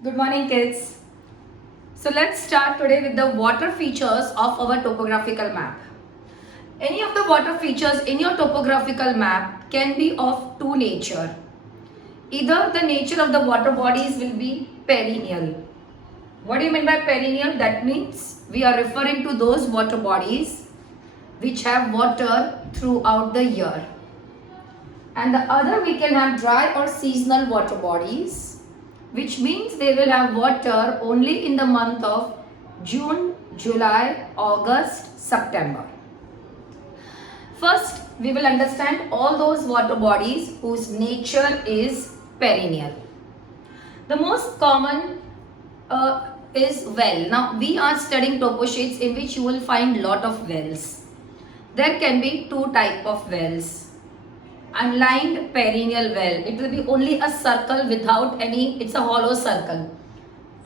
Good morning, kids. So let's start today with the water features of our topographical map. Any of the water features in your topographical map can be of two nature. Either the nature of the water bodies will be perennial. What do you mean by perennial? That means we are referring to those water bodies which have water throughout the year. And the other we can have dry or seasonal water bodies, which means they will have water only in the month of June, July, August, September. First, we will understand all those water bodies whose nature is perennial. The most common is well. Now, we are studying topo sheets in which you will find lot of wells. There can be two type of wells. Unlined perennial well, it will be only a circle without any, it's a hollow circle.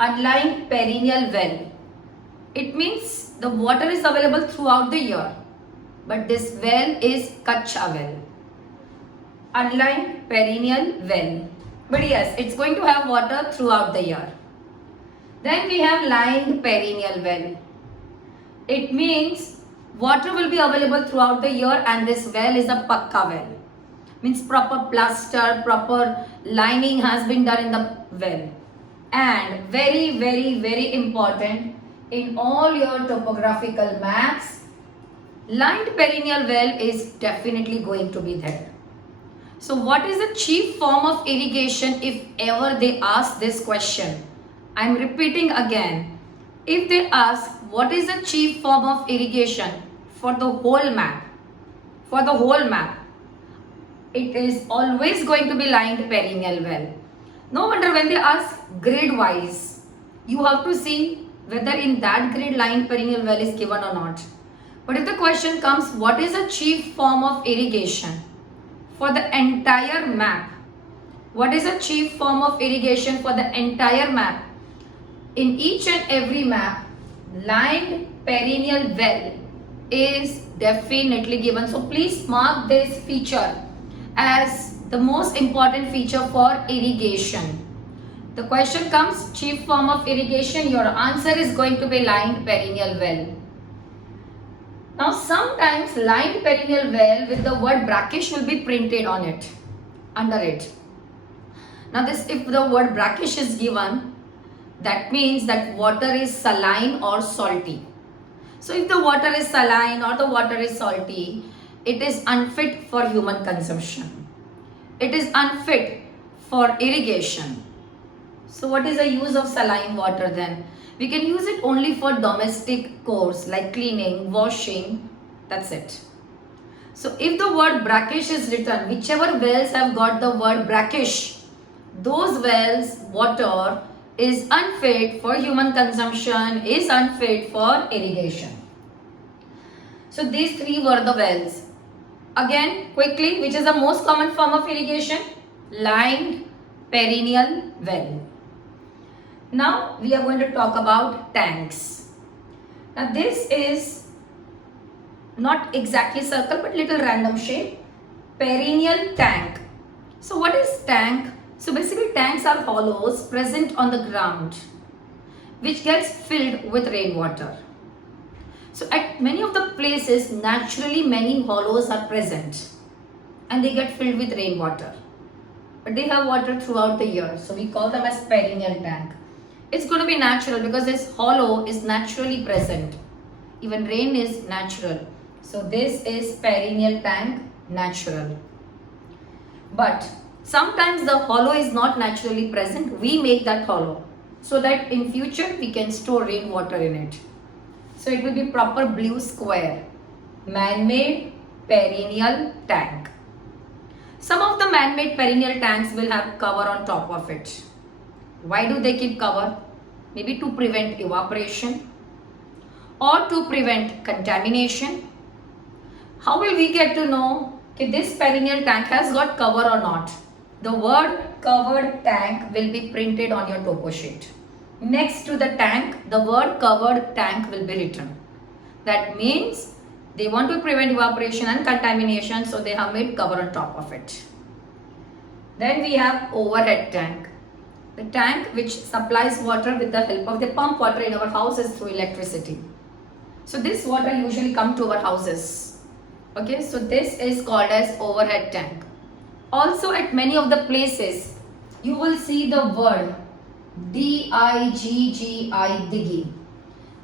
Unlined perennial well, it means the water is available throughout the year, but this well is kacha well. Unlined perennial well, but yes, it's going to have water throughout the year. Then we have lined perennial well. It means water will be available throughout the year and this well is a pakka well. Means proper plaster, proper lining has been done in the well. And very important, in all your topographical maps, lined perennial well is definitely going to be there. So what is the chief form of irrigation if ever they ask this question? I am repeating again. If they ask what is the chief form of irrigation for the whole map, it is always going to be lined perennial well. No wonder when they ask grade wise, you have to see whether in that grade lined perennial well is given or not. But if the question comes, what is the chief form of irrigation for the entire map? What is the chief form of irrigation for the entire map? In each and every map, lined perennial well is definitely given. So please mark this feature as the most important feature for irrigation. The question comes, chief form of irrigation, your answer is going to be lined perennial well. Now sometimes lined perennial well with the word brackish will be printed on it, under it. Now this, if the word brackish is given, that means that water is saline or salty. So if the water is saline or the water is salty, it is unfit for human consumption. It is unfit for irrigation. So what is the use of saline water then? We can use it only for domestic chores like cleaning, washing, that's it. So if the word brackish is written, whichever wells have got the word brackish, those wells water is unfit for human consumption, is unfit for irrigation. So these three were the wells. Again, quickly, which is the most common form of irrigation? Lined perennial well. Now we are going to talk about tanks. Now this is not exactly circle but little random shape. Perennial tank. So what is tank? So basically tanks are hollows present on the ground which gets filled with rainwater. So at many of the places, naturally many hollows are present and they get filled with rainwater. But they have water throughout the year. So we call them as perennial tank. It's going to be natural because this hollow is naturally present. Even rain is natural. So this is perennial tank, natural. But sometimes the hollow is not naturally present. We make that hollow so that in future we can store rainwater in it. So it will be proper blue square, man-made perennial tank. Some of the man-made perennial tanks will have cover on top of it. Why do they keep cover? Maybe to prevent evaporation or to prevent contamination. How will we get to know if this perennial tank has got cover or not? The word covered tank will be printed on your topo sheet. Next to the tank, the word covered tank will be written. That means they want to prevent evaporation and contamination, so they have made cover on top of it. Then we have overhead tank. The tank which supplies water with the help of the pump water in our houses through electricity. So this water usually come to our houses. Okay, so this is called as overhead tank. Also at many of the places, you will see the word D-I-G-G-I, Diggy.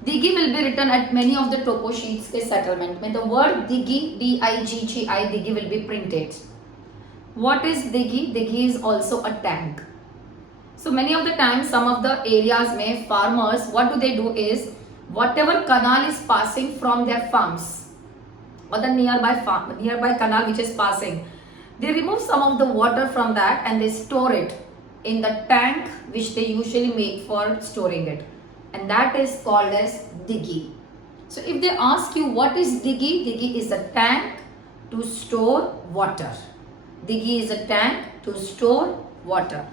Diggy will be written at many of the topo sheets के settlement में. The word Diggy, D-I-G-G-I, Diggy will be printed. What is Diggy? Diggy is also a tank. So many of the times, some of the areas में farmers, what do they do is, whatever canal is passing from their farms or the nearby canal which is passing, they remove some of the water from that and they store it in the tank which they usually make for storing it, and that is called as diggy. So if they ask you what is diggy, diggy is a tank to store water. Diggy is a tank to store water.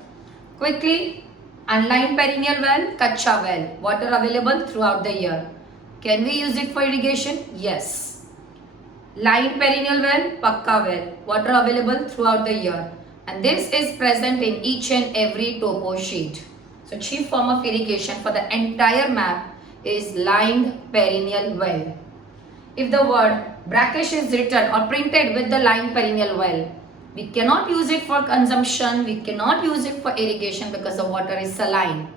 Quickly, unlined perennial well, kacha well, water available throughout the year. Can we use it for irrigation? Yes. Lined perennial well, pakka well, water available throughout the year. And this is present in each and every topo sheet. So chief form of irrigation for the entire map is lined perennial well. If the word brackish is written or printed with the lined perennial well, we cannot use it for consumption, we cannot use it for irrigation because the water is saline.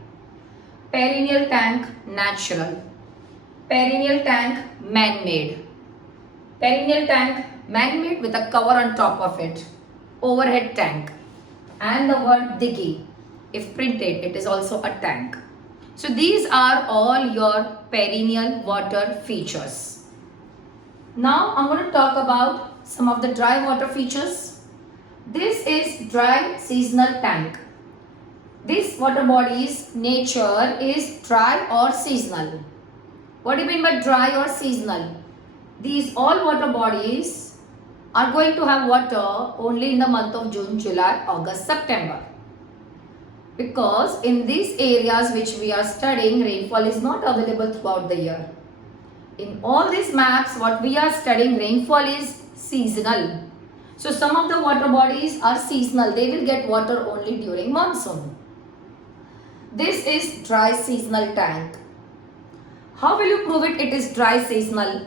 Perennial tank, natural. Perennial tank, man-made. Perennial tank, man-made with a cover on top of it. Overhead tank. And the word diggy, if printed, it is also a tank. So these are all your perennial water features. Now I'm going to talk about some of the dry water features. This is dry seasonal tank. This water body's nature is dry or seasonal. What do you mean by dry or seasonal? These all water bodies are going to have water only in the month of June, July, August, September. Because in these areas which we are studying, rainfall is not available throughout the year. In all these maps, what we are studying, rainfall is seasonal. So some of the water bodies are seasonal. They will get water only during monsoon. This is dry seasonal tank. How will you prove it? It is dry seasonal.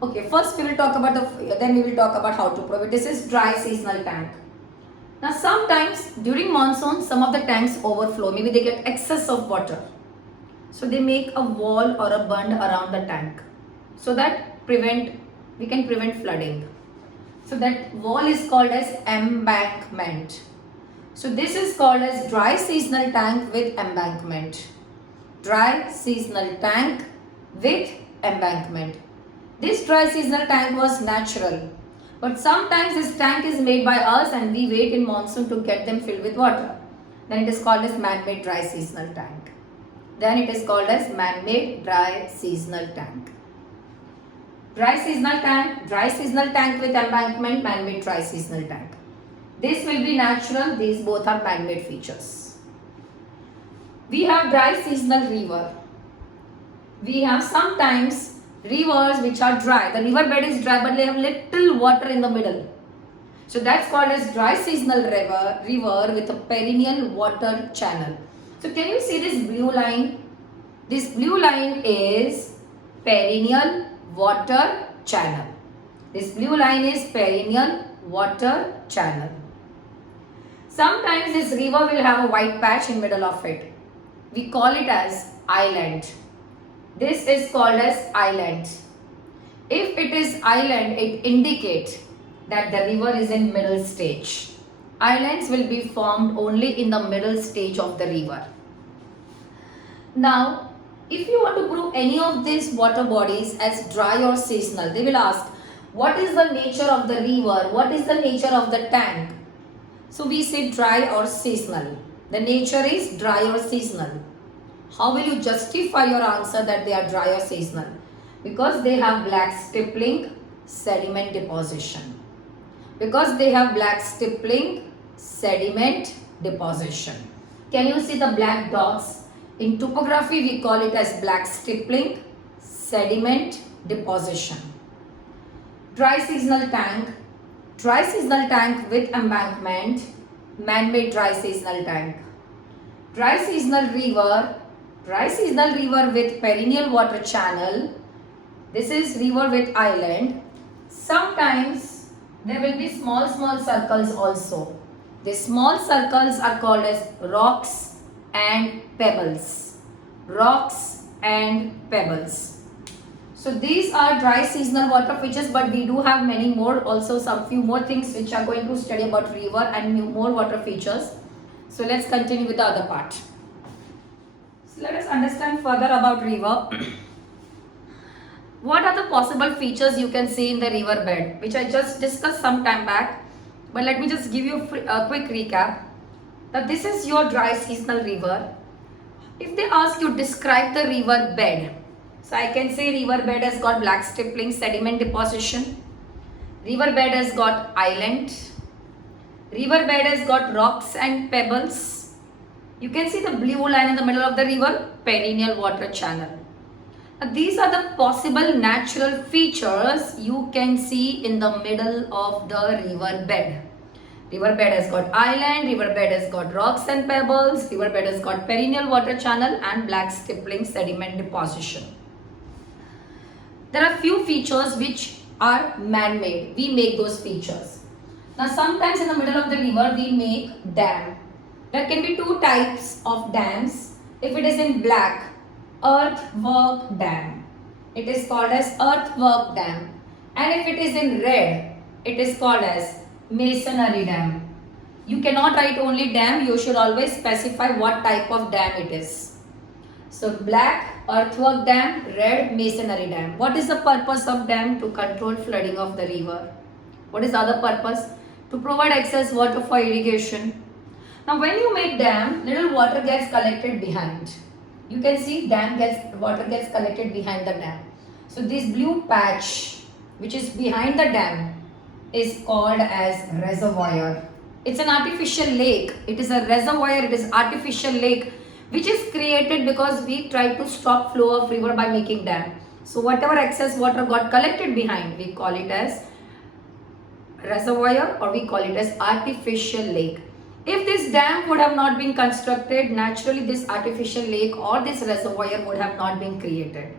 Okay, first we will talk about then we will talk about how to prove it. This is dry seasonal tank. Now sometimes during monsoon, some of the tanks overflow. Maybe they get excess of water. So they make a wall or a bund around the tank so that we can prevent flooding. So that wall is called as embankment. So this is called as dry seasonal tank with embankment. Dry seasonal tank with embankment. This dry seasonal tank was natural. But sometimes this tank is made by us and we wait in monsoon to get them filled with water. Then it is called as man-made dry seasonal tank. Then it is called as man-made dry seasonal tank. Dry seasonal tank with embankment, man-made dry seasonal tank. This will be natural, these both are man-made features. We have dry seasonal river. We have sometimes rivers which are dry. The river bed is dry but they have little water in the middle. So that's called as dry seasonal river with a perennial water channel. So can you see this blue line? This blue line is perennial water channel. This blue line is perennial water channel. Sometimes this river will have a white patch in middle of it. We call it as island. This is called as island. If it is island, it indicates that the river is in middle stage. Islands will be formed only in the middle stage of the river. Now, if you want to prove any of these water bodies as dry or seasonal, they will ask, what is the nature of the river? What is the nature of the tank? So we say dry or seasonal. The nature is dry or seasonal. How will you justify your answer that they are dry or seasonal? Because they have black stippling, sediment deposition. Because they have black stippling, sediment deposition. Can you see the black dots? In topography, we call it as black stippling, sediment deposition. Dry seasonal tank with embankment, man-made dry seasonal tank. Dry seasonal river with perennial water channel. This is river with island. Sometimes there will be small circles also. These small circles are called as rocks and pebbles. Rocks and pebbles. So these are dry seasonal water features, but we do have many more, also some few more things which are going to study about river and more water features. So let's continue with the other part. So let us understand further about river. What are the possible features you can see in the river bed, which I just discussed some time back, but let me just give you a quick recap. That this is your dry seasonal river. If they ask you describe the river bed, so I can say river bed has got black stippling sediment deposition. River bed has got island. River bed has got rocks and pebbles. You can see the blue line in the middle of the river, perennial water channel. Now, these are the possible natural features you can see in the middle of the river bed. River bed has got island, river bed has got rocks and pebbles, river bed has got perennial water channel and black stippling sediment deposition. There are few features which are man-made. We make those features. Now sometimes in the middle of the river we make dam. There can be two types of dams. If it is in black, earthwork dam. It is called as earthwork dam. And if it is in red, it is called as masonry dam. You cannot write only dam, you should always specify what type of dam it is. So black, earthwork dam, red, masonry dam. What is the purpose of dam? To control flooding of the river. What is the other purpose? To provide excess water for irrigation. Now when you make dam, little water gets collected behind. You can see water gets collected behind the dam. So this blue patch which is behind the dam is called as reservoir. It's an artificial lake. It is a reservoir, it is artificial lake which is created because we try to stop flow of river by making dam. So whatever excess water got collected behind, we call it as reservoir or we call it as artificial lake. If this dam would have not been constructed, naturally this artificial lake or this reservoir would have not been created.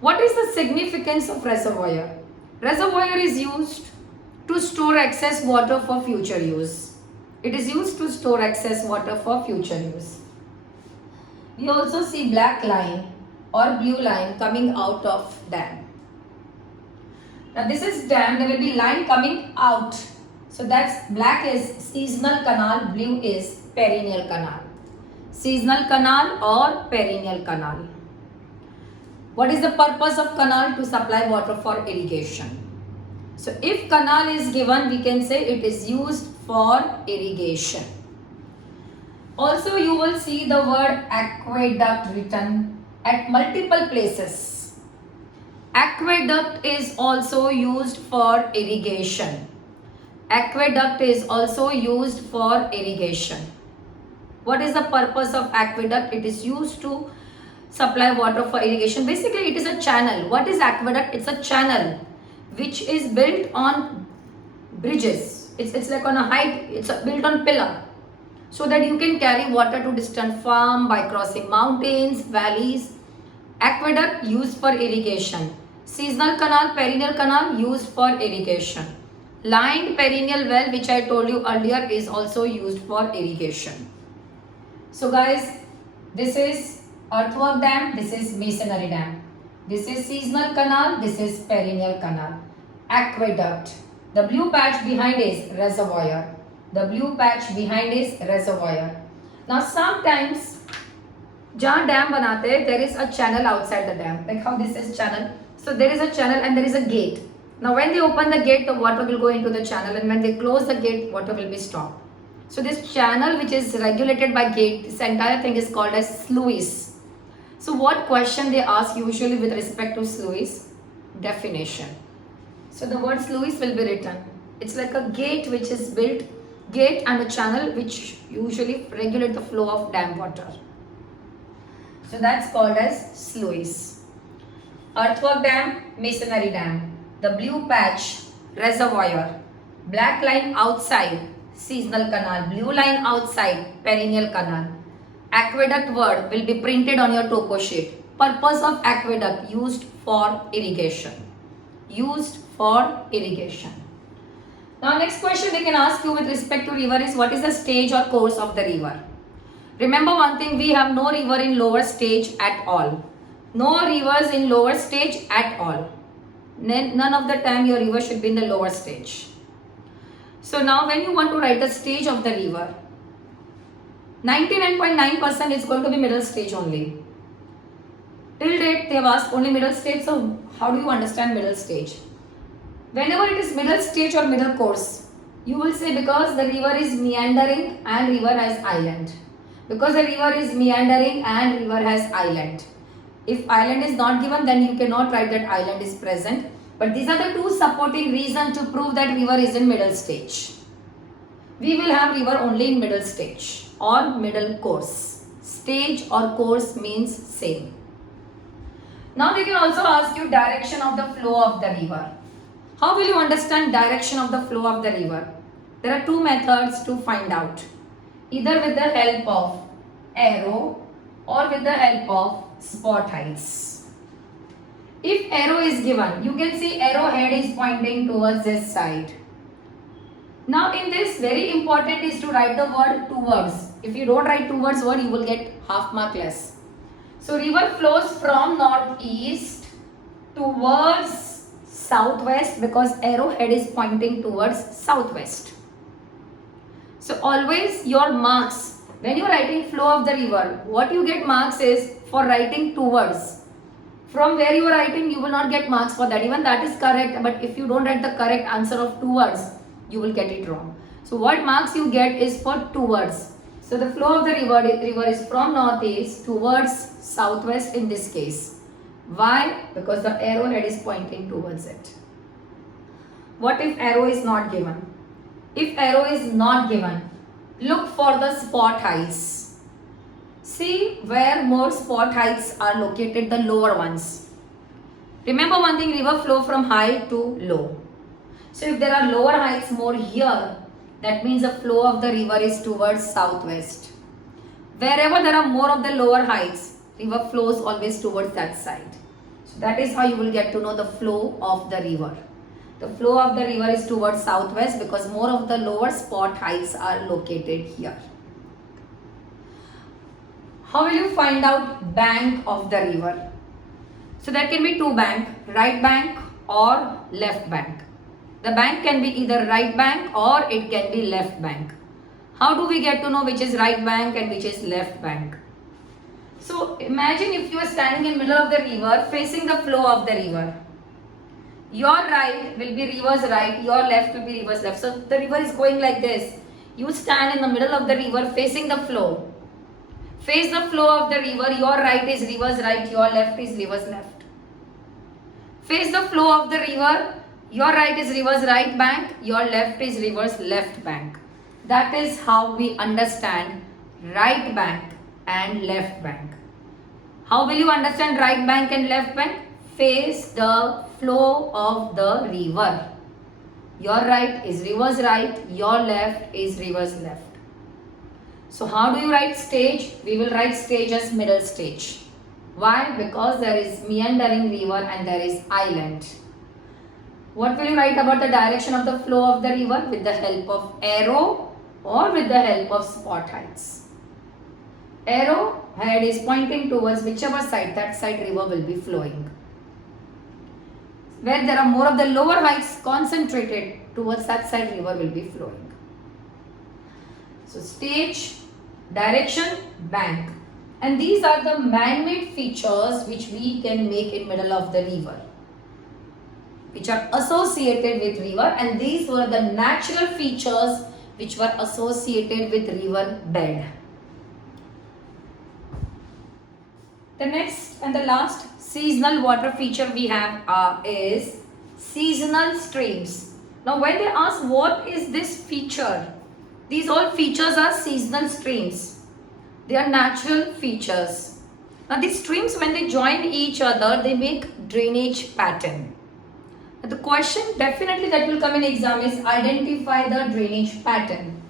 What is the significance of reservoir? Reservoir is used to store excess water for future use. It is used to store excess water for future use. We also see black line or blue line coming out of dam. Now this is dam, there will be line coming out. So that's black is seasonal canal, blue is perennial canal. Seasonal canal or perennial canal. What is the purpose of canal? To supply water for irrigation. So if canal is given, we can say it is used for irrigation. Also you will see the word aqueduct written at multiple places. Aqueduct is also used for irrigation. Aqueduct is also used for irrigation. What is the purpose of aqueduct? It is used to supply water for irrigation. Basically it is a channel. What is aqueduct? It's a channel which is built on bridges. It's like on a height, it's built on pillar. So that you can carry water to distant farm by crossing mountains, valleys. Aqueduct used for irrigation. Seasonal canal, perennial canal used for irrigation. Lined perennial well, which I told you earlier, is also used for irrigation. So guys, this is earthwork dam, this is masonry dam. This is seasonal canal, this is perennial canal. Aqueduct. The blue patch behind is reservoir. The blue patch behind is reservoir. Now sometimes, जहाँ dam बनाते हैं, there is a channel outside the dam. Like how this is channel. So there is a channel and there is a gate. Now when they open the gate, the water will go into the channel, and when they close the gate, water will be stopped. So this channel which is regulated by gate, this entire thing is called as sluice. So what question they ask usually with respect to sluice? Definition. So the word sluice will be written. It's like a gate which is built, gate and a channel which usually regulate the flow of dam water. So that's called as sluice. Earthwork dam, masonry dam. The blue patch, reservoir. Black line outside, seasonal canal. Blue line outside, perennial canal. aqueduct word will be printed on your topo sheet. Purpose of aqueduct, used for irrigation. Used for irrigation. Now next question they can ask you with respect to river is, what is the stage or course of the river? Remember one thing, we have no river in lower stage at all. No rivers in lower stage at all. None of the time your river should be in the lower stage. So now when you want to write the stage of the river, 99.9% is going to be middle stage only. Till date they have asked only middle stage, so how do you understand middle stage? Whenever it is middle stage or middle course, you will say because the river is meandering and river has island. Because the river is meandering and river has island. If island is not given, then you cannot write that island is present. But these are the two supporting reasons to prove that river is in middle stage. We will have river only in middle stage or middle course. Stage or course means same. Now they can also ask you direction of the flow of the river. How will you understand direction of the flow of the river? There are two methods to find out. Either with the help of arrow or with the help of spot heights. If arrow is given, you can see arrow head is pointing towards this side. Now in this, very important is to write the word towards. If you don't write towards word, you will get half mark less. So river flows from northeast towards southwest because arrow head is pointing towards southwest. So always your marks, when you are writing flow of the river, what you get marks is for writing towards. From where you are writing, you will not get marks for that. Even that is correct, but if you don't write the correct answer of towards, you will get it wrong. So what marks you get is for towards. So the flow of the river is from northeast towards southwest in this case. Why? Because the arrow head is pointing towards it. What if arrow is not given? If arrow is not given, look for the spot heights. See where more spot heights are located, the lower ones. Remember one thing, river flow from high to low. So if there are lower heights more here, that means the flow of the river is towards southwest. Wherever there are more of the lower heights, river flows always towards that side. So that is how you will get to know the flow of the river. The flow of the river is towards southwest because more of the lower spot heights are located here. How will you find out bank of the river? So there can be two bank, right bank or left bank. The bank can be either right bank or it can be left bank. How do we get to know which is right bank and which is left bank? So imagine if you are standing in middle of the river facing the flow of the river. Your right will be river's right, your left will be river's left. So the river is going like this. You stand in the middle of the river facing the flow. Face the flow of the river, your right is river's right, your left is river's left. Face the flow of the river, your right is river's right bank, your left is river's left bank. That is how we understand right bank and left bank. How will you understand right bank and left bank? Face the flow of the river. Your right is river's right, your left is river's left. So how do you write stage? We will write stage as middle stage. Why? Because there is meandering river and there is island. What will you write about the direction of the flow of the river? With the help of arrow or with the help of spot heights. Arrow head is pointing towards whichever side, that side river will be flowing. Where there are more of the lower heights concentrated, towards that side river will be flowing. So stage, direction, bank. And these are the man-made features which we can make in middle of the river, which are associated with river, and these were the natural features which were associated with river bed. The next and the last seasonal water feature we have is seasonal streams. Now when they ask what is this feature, these all features are seasonal streams. They are natural features. Now these streams, when they join each other, they make drainage pattern. Now, the question definitely that will come in exam is identify the drainage pattern.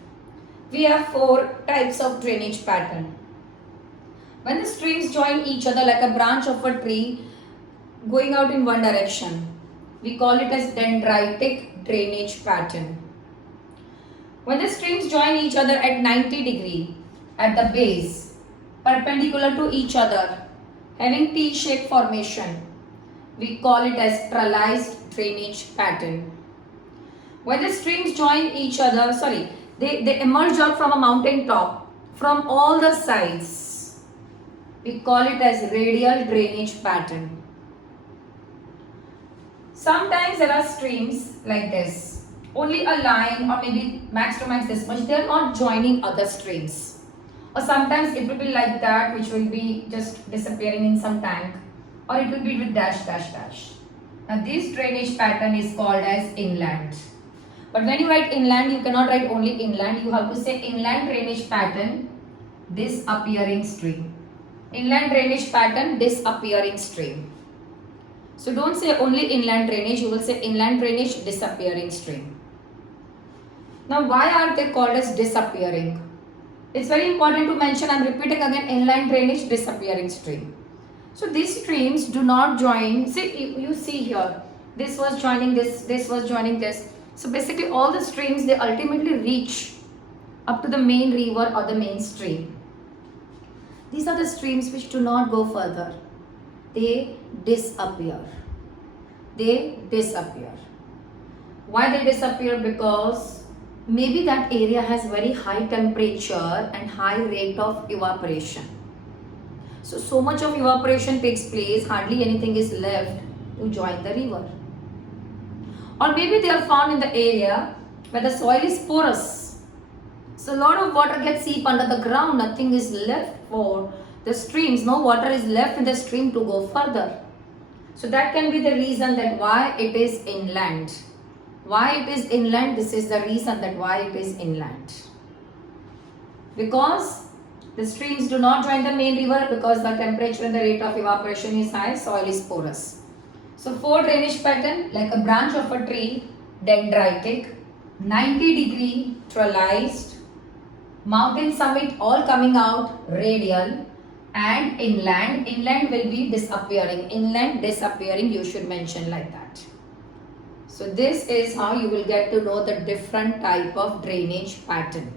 We have four types of drainage pattern. When the streams join each other like a branch of a tree going out in one direction, we call it as dendritic drainage pattern. When the streams join each other at 90 degree at the base, perpendicular to each other, having T-shaped formation, we call it as trellised drainage pattern. When the streams join each other, they emerge out from a mountain top from all the sides, we call it as radial drainage pattern. Sometimes there are streams like this, only a line or maybe max to max this much, they are not joining other streams. Or sometimes it will be like that, which will be just disappearing in some tank, or it will be with dash dash dash. Now this drainage pattern is called as inland. But when you write inland, you cannot write only inland, you have to say inland drainage pattern, disappearing stream. Inland drainage pattern, disappearing stream. So don't say only inland drainage, you will say inland drainage, disappearing stream. Now why are they called as disappearing? It's very important to mention, I am repeating again, inland drainage, disappearing stream. So these streams do not join, see you see here, this was joining this was joining this. So basically all the streams, they ultimately reach up to the main river or the main stream. These are the streams which do not go further. They disappear. They disappear. Why they disappear? Because maybe that area has very high temperature and high rate of evaporation. So much of evaporation takes place, hardly anything is left to join the river. Or maybe they are found in the area where the soil is porous. So a lot of water gets seep under the ground, nothing is left for the streams, no water is left in the stream to go further. So that can be the reason that why it is inland. Why it is inland, this is the reason that why it is inland. Because the streams do not join the main river, because the temperature and the rate of evaporation is high, soil is porous. So 4 drainage pattern like a branch of a tree, dendritic, 90-degree trellised, mountain summit all coming out, radial, and inland. Inland will be disappearing. Inland disappearing, you should mention like that. So this is how you will get to know the different type of drainage pattern.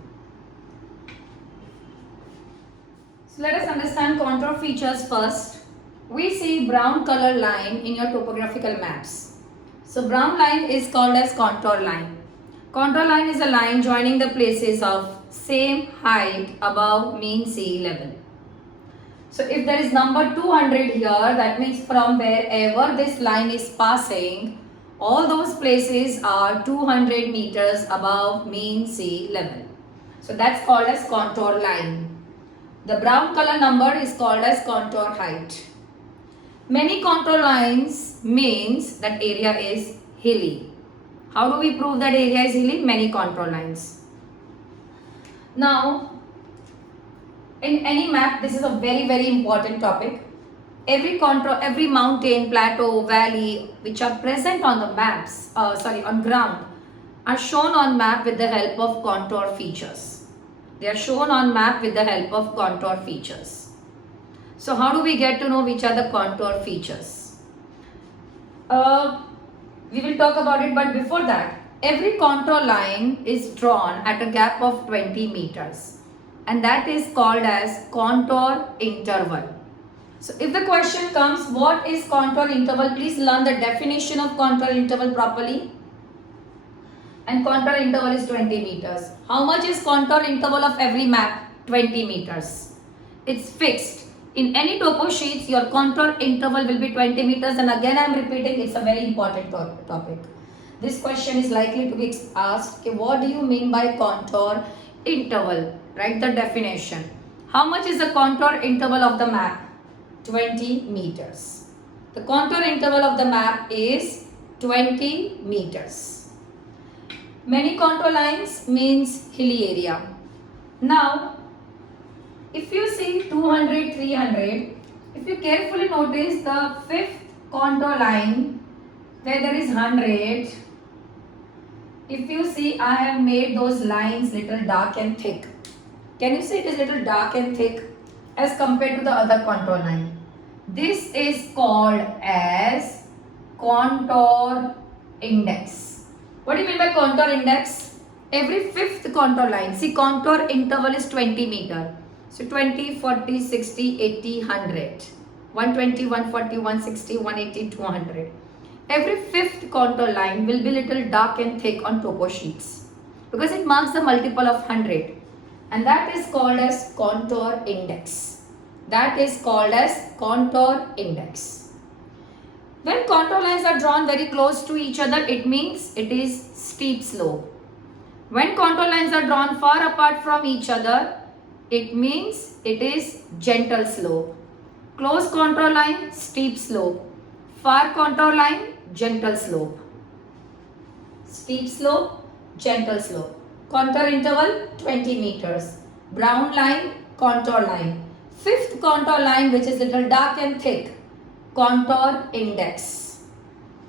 So let us understand contour features first. We see brown color line in your topographical maps. So brown line is called as contour line. Contour line is a line joining the places of same height above mean sea level. So if there is number 200 here, that means from wherever this line is passing, all those places are 200 meters above mean sea level. So that's called as contour line. The brown color number is called as contour height. Many contour lines means that area is hilly. How do we prove that area is hilly? Many contour lines. Now, in any map, this is a very important topic. Every contour, every mountain, plateau, valley which are present on the maps, on ground, are shown on map with the help of contour features. They are shown on map with the help of contour features. So how do we get to know which are the contour features? We will talk about it, but before that, every contour line is drawn at a gap of 20 meters, and that is called as contour interval. So if the question comes, what is contour interval? Please learn the definition of contour interval properly. And contour interval is 20 meters. How much is contour interval of every map? 20 meters. It's fixed. In any topo sheets, your contour interval will be 20 meters, and again I am repeating, it's a very important topic. This question is likely to be asked, okay, what do you mean by contour interval? Write the definition. How much is the contour interval of the map? 20 meters. The contour interval of the map is 20 meters. Many contour lines means hilly area. Now, if you see 200, 300, if you carefully notice the fifth contour line where there is 100, if you see I have made those lines little dark and thick. Can you see it is little dark and thick? as compared to the other contour line. This is called as contour index. What do you mean by contour index? Every fifth contour line, see contour interval is 20 meter. So 20, 40, 60, 80, 100. 120, 140, 160, 180, 200. Every fifth contour line will be little dark and thick on topo sheets because it marks the multiple of 100, and that is called as contour index. That is called as contour index. When contour lines are drawn very close to each other, it means it is steep slope. When contour lines are drawn far apart from each other, it means it is gentle slope. Close contour line, steep slope. Far contour line, gentle slope. Steep slope, gentle slope. Contour interval 20 meters. Brown line, contour line. Fifth contour line, which is little dark and thick, contour index.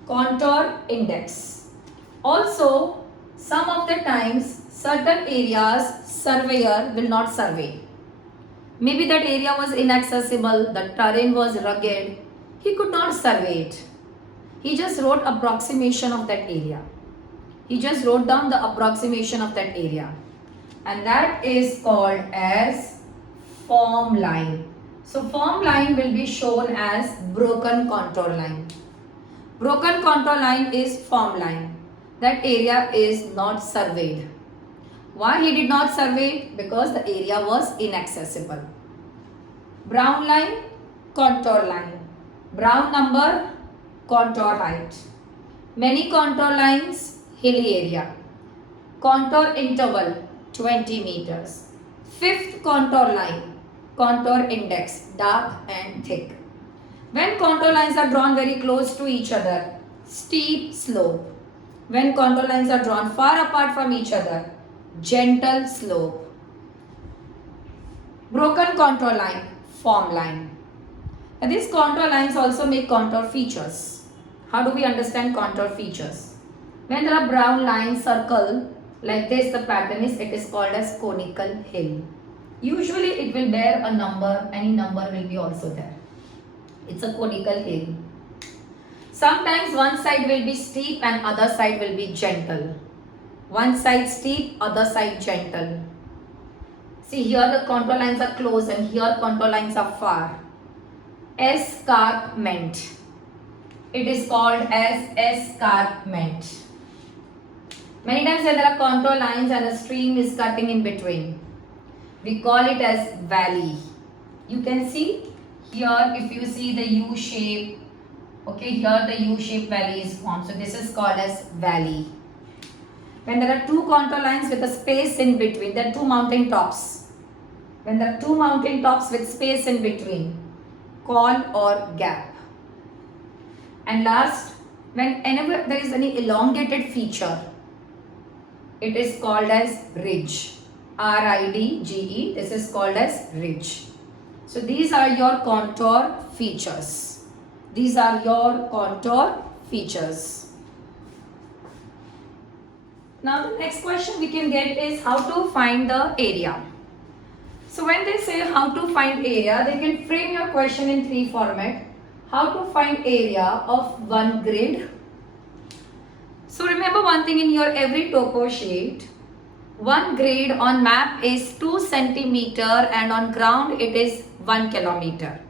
Contour index. Also, some of the times certain areas surveyor will not survey. Maybe that area was inaccessible, the terrain was rugged, he could not survey it. He just wrote approximation of that area. He just wrote down the approximation of that area. And that is called as form line. So form line will be shown as broken contour line. Broken contour line is form line. That area is not surveyed. Why he did not survey it? Because the area was inaccessible. Brown line, contour line. Brown number, contour height. Many contour lines, hilly area. Contour interval, 20 meters. Fifth contour line, contour index, dark and thick. When contour lines are drawn very close to each other, steep slope. When contour lines are drawn far apart from each other, gentle slope. Broken contour line, form line. And these contour lines also make contour features. How do we understand contour features? When there are brown lines circle like this, the pattern is, it is called as conical hill. Usually it will bear a number, any number will be also there. It's a conical hill. Sometimes one side will be steep and other side will be gentle. One side steep, other side gentle. See, here the contour lines are close and here contour lines are far. Escarpment. It is called as escarpment. Many times when there are contour lines and a stream is cutting in between, we call it as valley. You can see here, if you see the U shape, okay, here the U-shaped valley is formed. So this is called as valley. When there are two contour lines with a space in between, there are two mountain tops. When there are two mountain tops with space in between, col or gap. And last, whenever there is any elongated feature, it is called as ridge. R-I-D-G-E. This is called as ridge. So these are your contour features. These are your contour features. Now the next question we can get is how to find the area. So when they say how to find area, they can frame your question in three format. How to find area of one grid. So remember one thing in your every topo sheet, one grid on map is 2 centimeter and on ground it is 1 kilometer.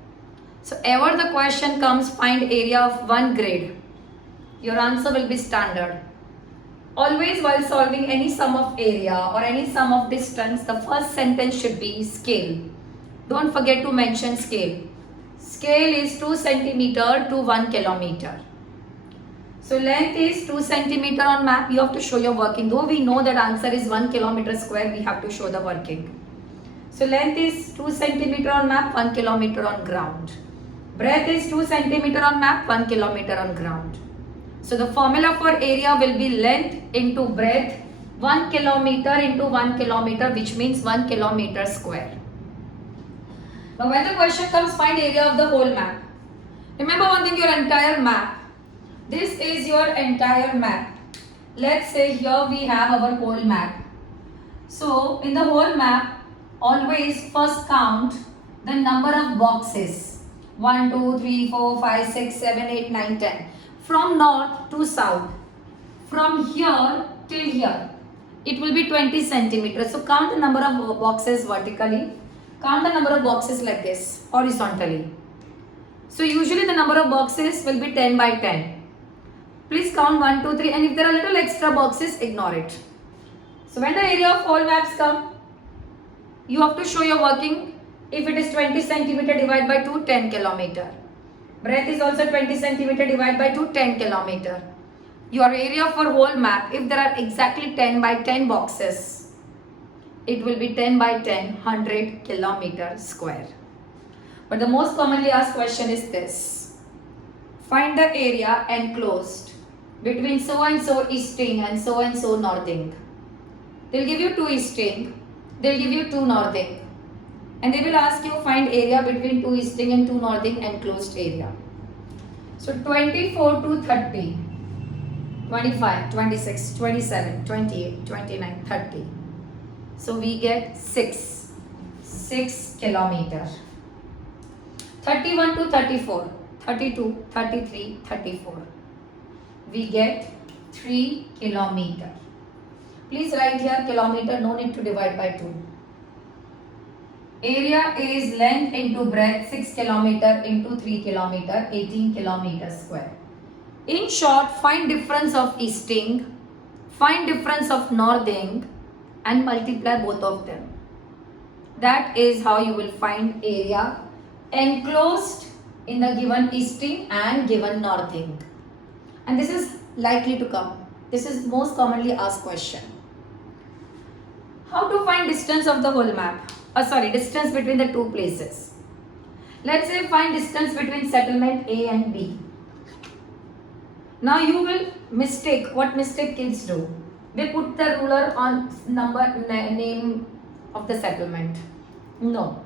So ever the question comes find area of one grid, your answer will be standard. Always while solving any sum of area or any sum of distance, the first sentence should be scale. Don't forget to mention scale. Scale is 2 centimeter to 1 kilometer. So length is 2 centimeter on map. You have to show your working. Though we know that answer is 1 kilometer square, we have to show the working. So length is 2 centimeter on map, 1 kilometer on ground. Breadth is 2 centimeter on map, 1 kilometer on ground. So the formula for area will be length into breadth, 1 kilometer into 1 kilometer, which means 1 kilometer square. Now when the question comes find area of the whole map, remember one thing, your entire map. This is your entire map. Let's say here we have our whole map. So in the whole map, always first count the number of boxes. 1, 2, 3, 4, 5, 6, 7, 8, 9, 10. From north to south. From here till here. It will be 20 centimeters. So count the number of boxes vertically. Count the number of boxes like this, horizontally. So usually the number of boxes will be 10 by 10. Please count 1, 2, 3, and if there are little extra boxes, ignore it. So when the area of whole maps come, you have to show your working. If it is 20 centimeter divided by 2, 10 kilometer. Breadth is also 20 centimeter divided by 2, 10 kilometer. Your area for whole map, if there are exactly 10 by 10 boxes, it will be 10 by 10, 100 kilometer square. But the most commonly asked question is this. Find the area enclosed between so and so easting and so northing. They'll give you 2 easting, they'll give you 2 northing. And they will ask you find area between 2 easting and 2 northing enclosed area. So 24 to 30, 25, 26, 27, 28, 29, 30. So we get 6 kilometer. 31 to 34, 32, 33, 34. We get 3 kilometer. Please write here kilometer, no need to divide by 2. Area is length into breadth 6 kilometer into 3 kilometer, 18 kilometer square. In short, find difference of easting, find difference of northing and multiply both of them. That is how you will find area enclosed in the given easting and given northing. And this is likely to come. This is most commonly asked question. How to find distance of the whole map? Distance between the 2 places. Let's say find distance between settlement A and B. Now you will what mistake kids do? They put the ruler on name of the settlement. No,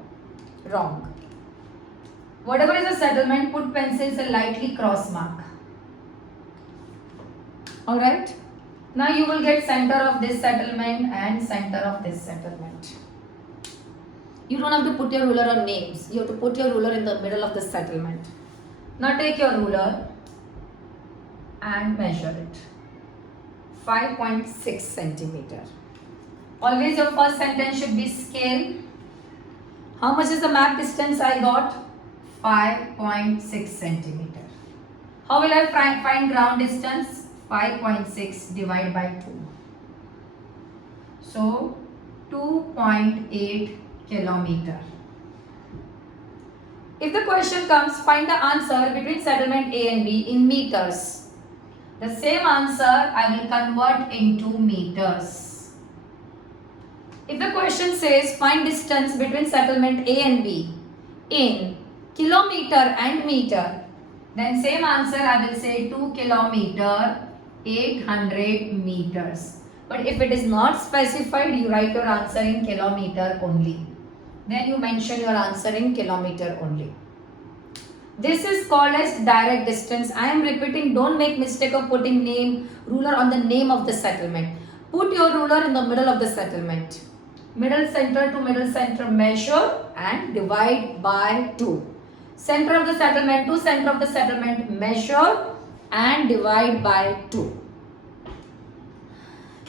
wrong. Whatever is the settlement, put pencils and lightly cross mark. Alright? Now you will get center of this settlement and center of this settlement. You don't have to put your ruler on names. You have to put your ruler in the middle of the settlement. Now take your ruler and measure it. 5.6 centimeter. Always your first sentence should be scale. How much is the map distance I got? 5.6 centimeter. How will I find ground distance? 5.6 divided by 2. So 2.8 kilometer. If the question comes, find the answer between settlement A and B in meters. The same answer I will convert into meters. If the question says find distance between settlement A and B in kilometer and meter, then same answer I will say 2 kilometer 800 meters. But if it is not specified, you write your answer in kilometer only. Then you mention your answer in kilometer only. This is called as direct distance. I am repeating, don't make mistake of putting ruler on the name of the settlement. Put your ruler in the middle of the settlement. Middle center to middle center, measure and divide by 2. Center of the settlement to center of the settlement, measure and divide by 2.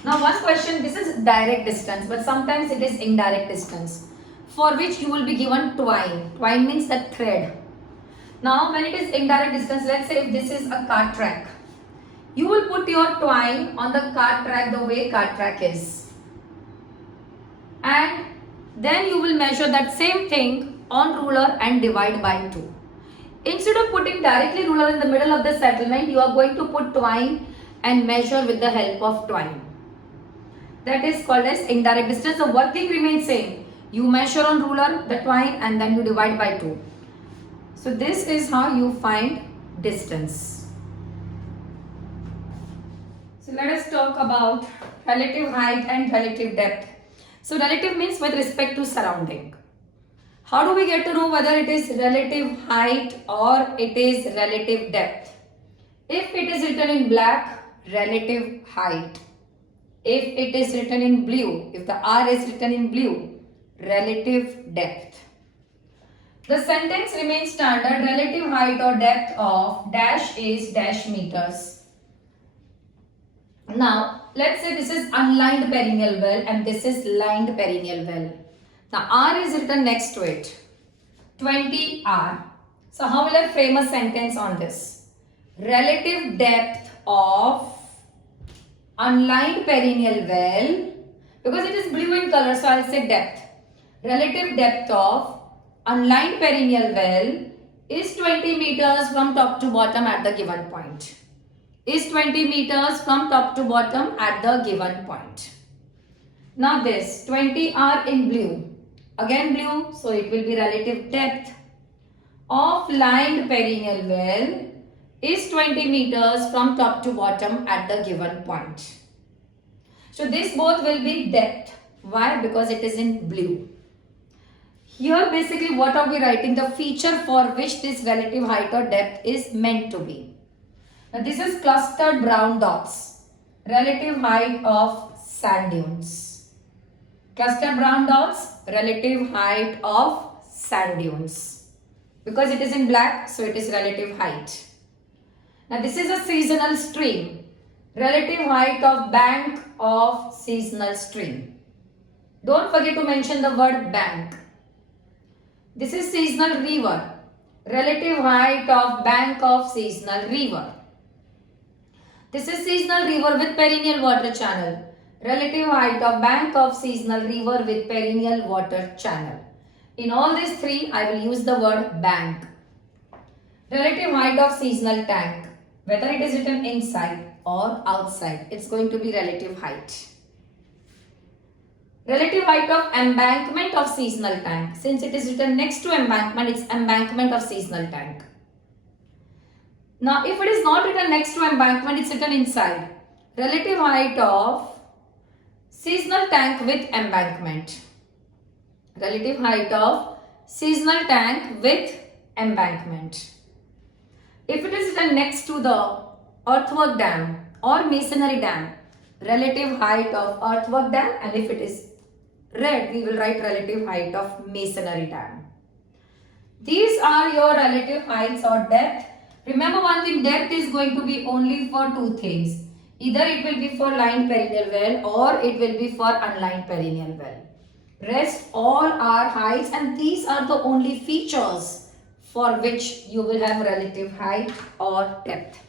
Now one question, this is direct distance, but sometimes it is indirect distance, for which you will be given twine. Twine means the thread. Now when it is indirect distance, let's say if this is a cart track, you will put your twine on the cart track the way cart track is. And then you will measure that same thing on ruler and divide by 2. Instead of putting directly ruler in the middle of the settlement, you are going to put twine and measure with the help of twine. That is called as indirect distance. The working remains same. You measure on ruler, the twine, and then you divide by 2. So this is how you find distance. So let us talk about relative height and relative depth. So relative means with respect to surrounding. How do we get to know whether it is relative height or it is relative depth? If it is written in black, relative height. If it is written in blue, if the R is written in blue, relative depth. The sentence remains standard. Relative height or depth of dash is dash meters. Now, let's say this is unlined perennial well and this is lined perennial well. Now, R is written next to it. 20 R. So, how will I frame a sentence on this? Relative depth of unlined perennial well, because it is blue in color, so I'll say depth. Relative depth of unlined perennial well is 20 meters from top to bottom at the given point. Is 20 meters from top to bottom at the given point. Now this 20 are in blue. Again blue, so it will be relative depth of lined perennial well is 20 meters from top to bottom at the given point. So this both will be depth. Why? Because it is in blue. Here basically what are we writing? The feature for which this relative height or depth is meant to be. Now this is clustered brown dots. Relative height of sand dunes. Clustered brown dots, relative height of sand dunes. Because it is in black, so it is relative height. Now this is a seasonal stream. Relative height of bank of seasonal stream. Don't forget to mention the word bank. This is seasonal river. Relative height of bank of seasonal river. This is seasonal river with perennial water channel. Relative height of bank of seasonal river with perennial water channel. In all these three, I will use the word bank. Relative height of seasonal tank. Whether it is written inside or outside, it's going to be relative height. Relative height of embankment of seasonal tank. Since it is written next to embankment, it's embankment of seasonal tank. Now, if it is not written next to embankment, it's written inside. Relative height of seasonal tank with embankment. Relative height of seasonal tank with embankment. If it is written next to the earthwork dam or masonry dam, relative height of earthwork dam, and if it is red, we will write relative height of masonry dam. These are your relative heights or depth. Remember one thing, depth is going to be only for two things. Either it will be for lined perennial well or it will be for unlined perennial well. Rest all are heights, and these are the only features for which you will have relative height or depth.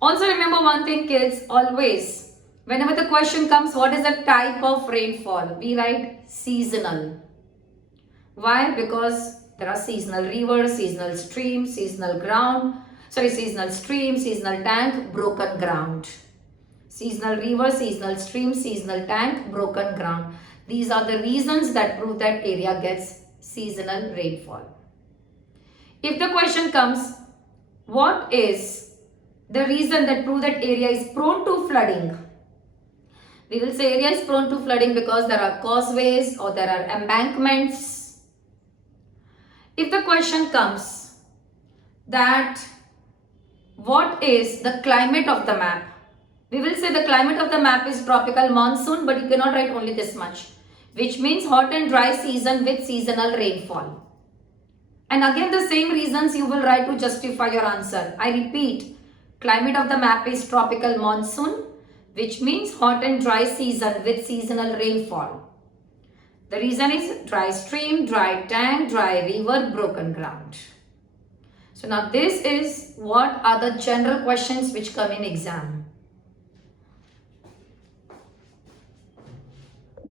Also remember one thing kids, always whenever the question comes what is the type of rainfall, we write seasonal. Why? Because there are seasonal rivers, seasonal streams, seasonal stream, seasonal tank, broken ground. Seasonal river, seasonal stream, seasonal tank, broken ground. These are the reasons that prove that area gets seasonal rainfall. If the question comes, what is the reason that prove that area is prone to flooding? We will say area is prone to flooding because there are causeways or there are embankments. If the question comes that what is the climate of the map? We will say the climate of the map is tropical monsoon, but you cannot write only this much, which means hot and dry season with seasonal rainfall. And again the same reasons you will write to justify your answer. I repeat, climate of the map is tropical monsoon, which means hot and dry season with seasonal rainfall. The reason is dry stream, dry tank, dry river, broken ground. So now this is what are the general questions which come in exam.